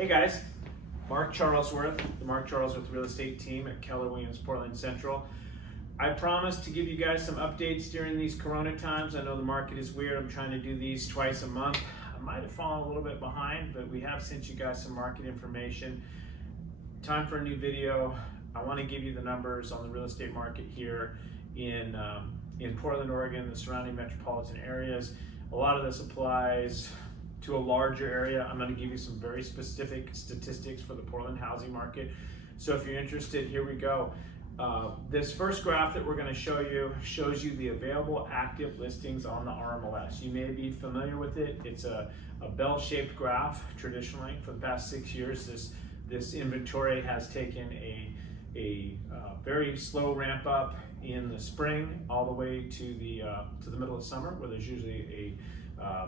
Hey guys, Mark Charlesworth, the Mark Charlesworth Real Estate Team at Keller Williams Portland Central. I promised to give you guys some updates during these Corona times. I know the market is weird. I'm trying to do these twice a month. I might have fallen a little bit behind, but we have sent you guys some market information. Time for a new video. I want to give you the numbers on the real estate market here in Portland, Oregon, the surrounding metropolitan areas. A lot of this applies to a larger area. I'm going to give you some very specific statistics for the Portland housing market. So if you're interested, here we go. This first graph that we're going to show you shows you the available active listings on the RMLS. You may be familiar with it. It's a bell-shaped graph. Traditionally, for the past 6 years, this inventory has taken a very slow ramp up in the spring all the way to the middle of summer, where there's usually a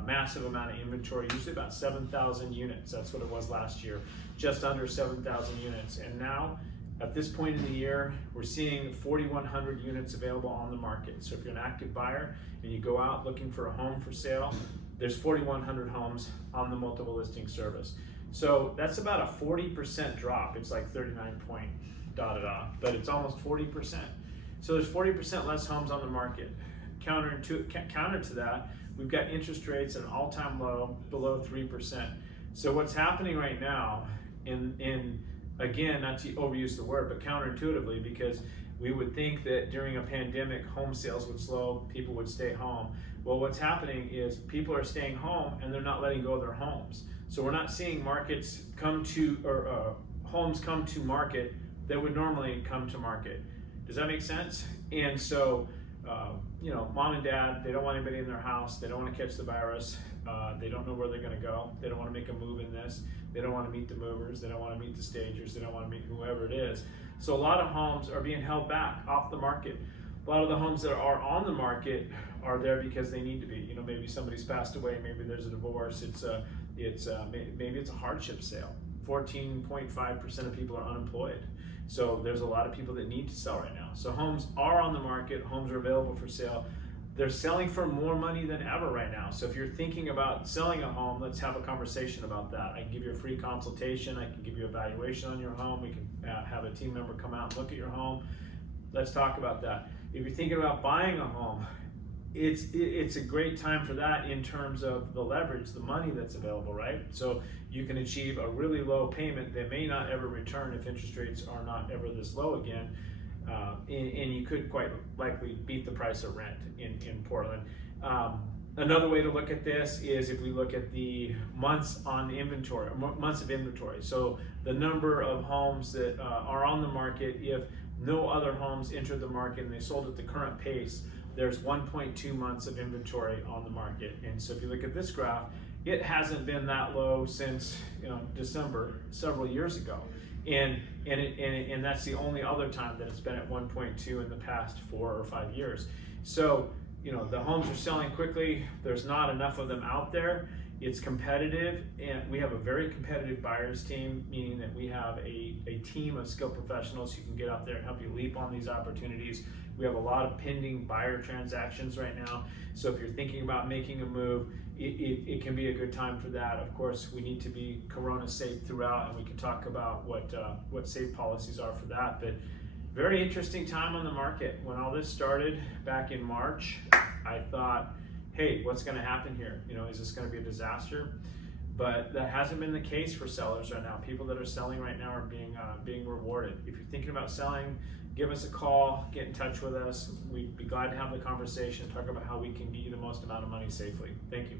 massive amount of inventory, usually about 7,000 units. That's what it was last year, just under 7,000 units. And now, at this point in the year, we're seeing 4,100 units available on the market. So if you're an active buyer and you go out looking for a home for sale, there's 4,100 homes on the multiple listing service. So that's about a 40% drop. It's like 39 point but it's almost 40%. So there's 40% less homes on the market. Counter to that, we've got interest rates at an all-time low, below 3%. So what's happening right now, again, not to overuse the word, but counterintuitively, because we would think that during a pandemic, home sales would slow, people would stay home. Well, what's happening is people are staying home and they're not letting go of their homes. So we're not seeing markets come to, or homes come to market that would normally come to market. Does that make sense? And so, mom and dad, they don't want anybody in their house. They don't want to catch the virus. They don't know where they're going to go. They don't want to make a move in this. They don't want to meet the movers. They don't want to meet the stagers. They don't want to meet whoever it is. So a lot of homes are being held back off the market. A lot of the homes that are on the market are there because they need to be. Maybe somebody's passed away. Maybe there's a divorce. Maybe it's a hardship sale. 14.5% of people are unemployed. So there's a lot of people that need to sell right now. So homes are on the market, homes are available for sale. They're selling for more money than ever right now. So if you're thinking about selling a home, let's have a conversation about that. I can give you a free consultation. I can give you a valuation on your home. We can have a team member come out and look at your home. Let's talk about that. If you're thinking about buying a home, it's a great time for that in terms of the leverage, the money that's available, right? So you can achieve a really low payment that may not ever return if interest rates are not ever this low again. And you could quite likely beat the price of rent in Portland. Another way to look at this is if we look at the months of inventory. So the number of homes that are on the market, if no other homes entered the market and they sold at the current pace, there's 1.2 months of inventory on the market. And so if you look at this graph, it hasn't been that low since December, several years ago. And that's the only other time that it's been at 1.2 in the past 4 or 5 years. So, the homes are selling quickly. There's not enough of them out there. It's competitive, and we have a very competitive buyers team, meaning that we have a team of skilled professionals who can get out there and help you leap on these opportunities. We have a lot of pending buyer transactions right now. So if you're thinking about making a move, it can be a good time for that. Of course, we need to be Corona safe throughout, and we can talk about what safe policies are for that. But very interesting time on the market. When all this started back in March, I thought, hey, what's going to happen here? Is this going to be a disaster? But that hasn't been the case for sellers right now. People that are selling right now are being rewarded. If you're thinking about selling, give us a call, get in touch with us. We'd be glad to have the conversation, talk about how we can get you the most amount of money safely. Thank you.